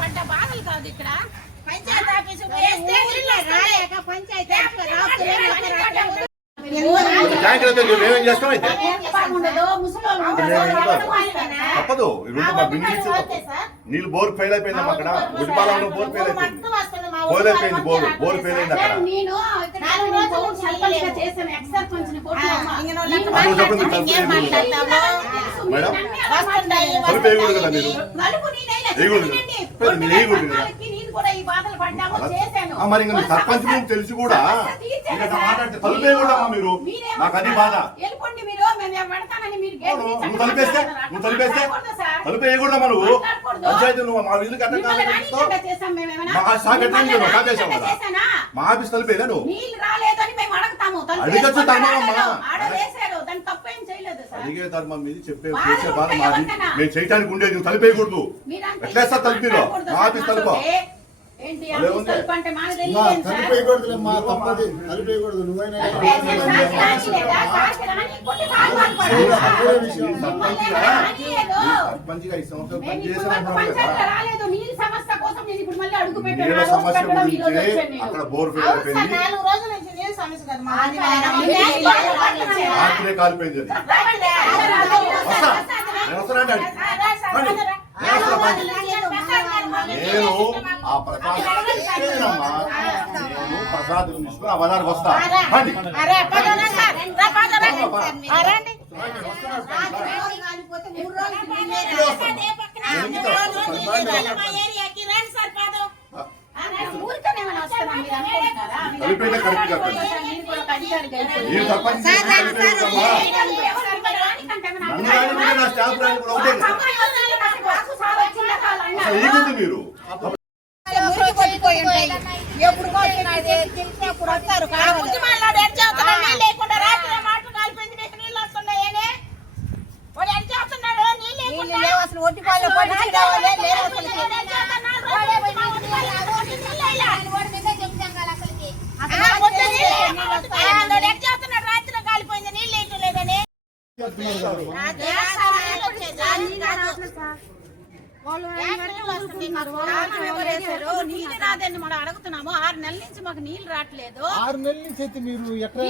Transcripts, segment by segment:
పడ్డ బాధలు కాదు ఇక్కడ పంచాయతీ ఆఫీసు పంచాయతీ తప్పదు. నీళ్ళు బోర్ ఫెయిల్ అయిపోయిందమ్మా అక్కడ. గుడిపాలలో బోర్ ఫెయిల్ అయిపోయింది. బోర్ ఫెయిల్ అయింది అక్కడ. మేడం తలుపు వేయకూడదు కదా మీరు? మరి ఇంకా సర్పంచ్ గురించి తెలిసి కూడా మాట్లాడితే తలుపు వేయకూడదమ్మా మీరు. నాకు అది బాధ. నువ్వు తలిపేస్తే తలుపు వేయకూడదమ్మా నువ్వు. పంచాయతీ నువ్వు మా ఇల్లు కట్టేసావు కదా. మా ఆఫీస్ తలిపేదా నువ్వు? అడిగచ్చు ధర్మమ్మా. అడిగే ధర్మం మీద చేసే బాధ మాది. మేము చేయటానికి ఉండేది. నువ్వు తలిపేయకూడదు. ఎట్లేస్తా తలుపులో మా ఆఫీస్ తలుపు మంచిగా ఈ సంవత్సరం నీళ్ళ సమస్య గురించి అక్కడ బోర్ ఫెయిల్ అయిపోయింది. రాత్రే కాలిపోయింది. నేను ఆ ప్రసాద్ తీసుకుని ఆ బజార్కి వస్తా. కలిపేదే కరెక్ట్ గా నా స్టాఫ్ రాని కూడా ఒకటే మీరు ఎప్పుడు తెలిసినప్పుడు వస్తారు. అసలు ఒట్టిపాలు రాత్రి కాలిపోయింది. నీళ్ళు వేయటం లేదని నీళ్ళు రాదని మనం అడుగుతున్నాము. 6 నెలల నుంచి మాకు నీళ్లు రావట్లేదు. 6 నెలల నుంచి అయితే మీరు ఎక్కడ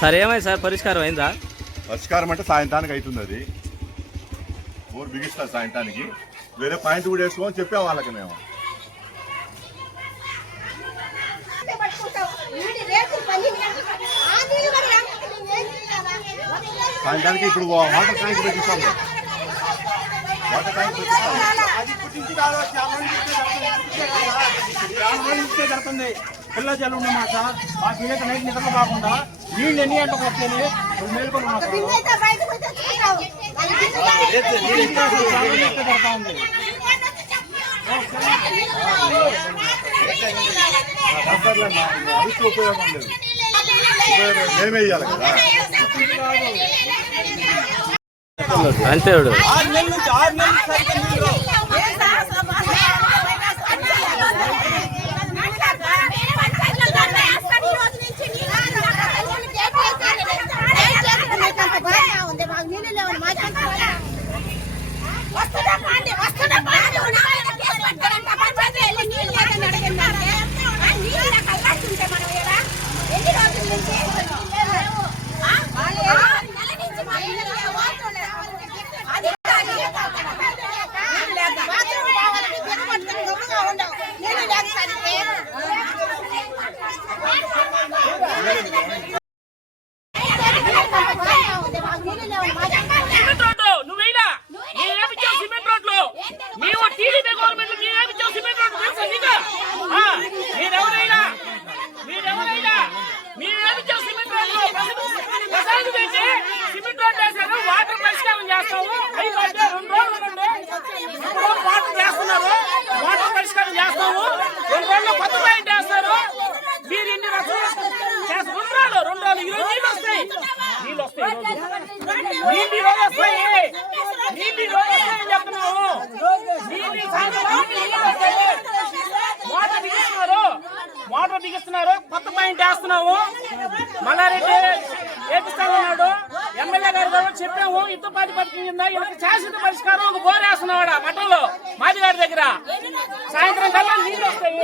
సార్ ఏమైంది సార్? పరిష్కారం అయిందా? పరిష్కారం అంటే సాయంత్రానికి అవుతుంది. అది బోర్ బిగిస్తారు సాయంత్రానికి. వేరే పాయింట్ కూడా వేసుకోమని చెప్పాం వాళ్ళకి మేము. సాయంత్రానికి ఇప్పుడు వాటర్ ట్యాంక్ పెట్టిస్తాం. వాటర్ ట్యాంక్ జరుగుతుంది. పిల్ల జలు ఉన్నమాట మా పిల్లకి నైట్ నిద్ర కాకుండా నీళ్ళు ఎన్ని గంటలకు వస్తే మేల్కొని ఉపయోగం లేదు. మేమే ఇవ్వాలి కదా. అంతే 6 నెలల నుంచి 6 నెలలు వాటర్ పరిష్కారం చేస్తాము. వాటర్ చేస్తున్నారు. వాటర్ పరిష్కారం చేస్తాము. 2 రోజుల్లో కొత్త పాయింట్ వేస్తారు. మీరు ఇన్ని రకాలు 2 రోజులు ఈరోజు నీళ్ళు వస్తాయి. నీళ్ళు వస్తాయి చెప్తున్నాము. దిగిస్తున్నారు, కొత్త పాయింట్ వేస్తున్నాము. మల్లారెడ్డి ఏపిస్తామన్నాడు, ఎమ్మెల్యే గారు కూడా చెప్పాము. యుద్ధ ప్రాతిపదిక కింద వీళ్ళకి శాశ్వత పరిష్కారం ఒక బోర్ వేస్తున్నాడు మఠంలో మాదిగారి దగ్గర. సాయంత్రం కల్లా నీళ్ళు వస్తాయి.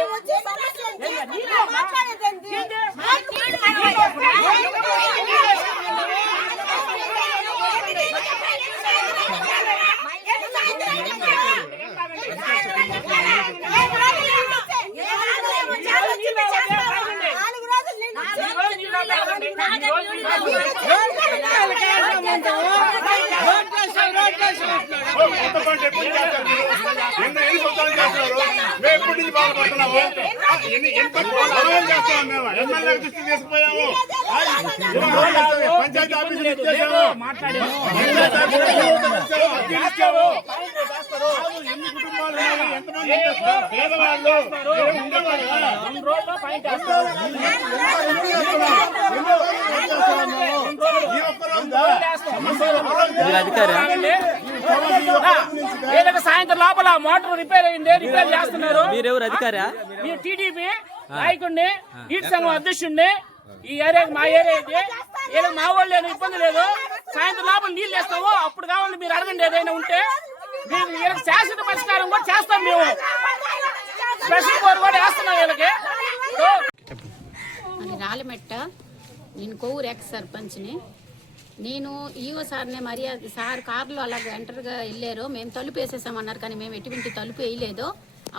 ఎప్పటి నుంచి బాధపడుతున్నాము? పంచాయతీ ఆఫీసులు ఇచ్చేసాము. ఎన్ని కుటుంబాలు ఉన్నాయి? ఎంతమంది పేదవాళ్ళు వీళ్ళకి సాయంత్రం లోపల మోటార్ రిపేర్ అయింది, రిపేర్ చేస్తున్నారు. మీరెవరు అధికారా? మీరు టీడీపీ నాయకుడిని, ఈట్ సంఘం అధ్యక్షుడిని. ఈ ఏరియాకి మా ఏరియా ఇది. వీళ్ళకి మా వాళ్ళు లేదు, ఇబ్బంది లేదు. సాయంత్రం లోపల నీళ్ళు వేస్తాము, అప్పుడు కావాలి మీరు అడగండి. ఏదైనా ఉంటే వీళ్ళకి శాశ్వత పరిష్కారం కూడా చేస్తాం. మేము స్పెషల్ బోర్ కూడా వేస్తున్నాం వీళ్ళకి. రాలమెట్ట, నేను కొవ్వూరు ఎక్స్ సర్పంచ్ని. నేను ఈవో సార్నే మర్యాద సార్ కారులో అలాగ ఎంటర్గా వెళ్ళారు. మేము తలుపు వేసేసామన్నారు, కానీ మేము ఎటువంటి తలుపు వేయలేదు.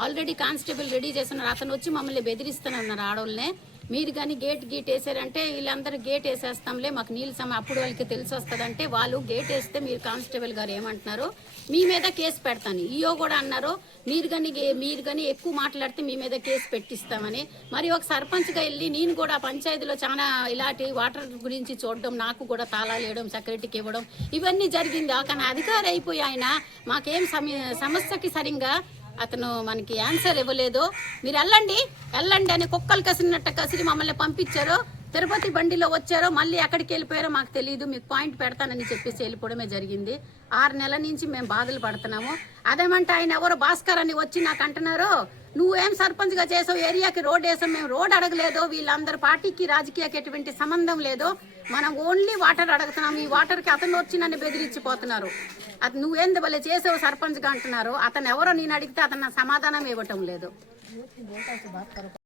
ఆల్రెడీ కానిస్టేబుల్ రెడీ చేస్తున్నారు. అతను వచ్చి మమ్మల్ని బెదిరిస్తున్నారు ఆడవాళ్ళనే. మీరు కానీ గేట్ వేసారంటే వీళ్ళందరూ గేట్ వేసేస్తాంలే, మాకు నీళ్ళు అప్పుడు వాళ్ళకి తెలిసి వస్తుందంటే వాళ్ళు గేట్ వేస్తే మీరు కానిస్టేబుల్ గారు ఏమంటున్నారు, మీ మీద కేసు పెడతాను. ఈయో కూడా అన్నారు, మీరు కానీ ఎక్కువ మాట్లాడితే మీ మీద కేసు పెట్టిస్తామని. మరి ఒక సర్పంచ్గా వెళ్ళి నేను కూడా పంచాయతీలో చాలా ఇలాంటి వాటర్ గురించి చూడడం, నాకు కూడా తాళాలు వేయడం, సెక్రటరీకి ఇవ్వడం ఇవన్నీ జరిగింది. కానీ అధికారి అయిపోయి ఆయన మాకేం సమస్యకి సరిగ్గా అతను మనకి ఆన్సర్ ఇవ్వలేదు. మీరు వెళ్ళండి అని కుక్కలు కసిరినట్టు కసిరి మమ్మల్ని పంపించారు. తిరుపతి బండిలో వచ్చారో మళ్ళీ ఎక్కడికి వెళ్ళిపోయారో మాకు తెలియదు. మీకు పాయింట్ పెడతానని చెప్పేసి వెళ్ళిపోవడమే జరిగింది. 6 నెలల నుంచి మేము బాధలు పడుతున్నాము. అదేమంటే ఆయన ఎవరో భాస్కర్ అని వచ్చి నాకు అంటున్నారు, నువ్వేం సర్పంచ్గా చేసావు, ఏరియాకి రోడ్ వేసాం. మేము రోడ్ అడగలేదు. వీళ్ళందరి పార్టీకి రాజకీయాకి ఎటువంటి సంబంధం లేదు. మనం ఓన్లీ వాటర్ అడుగుతున్నాం. ఈ వాటర్కి అతను వచ్చి నన్ను బెదిరించిపోతున్నారు. అది నువ్వేంది భలే చేసావు సర్పంచ్గా అంటున్నారు. అతను ఎవరో నేను అడిగితే అతను సమాధానం ఇవ్వటం లేదు.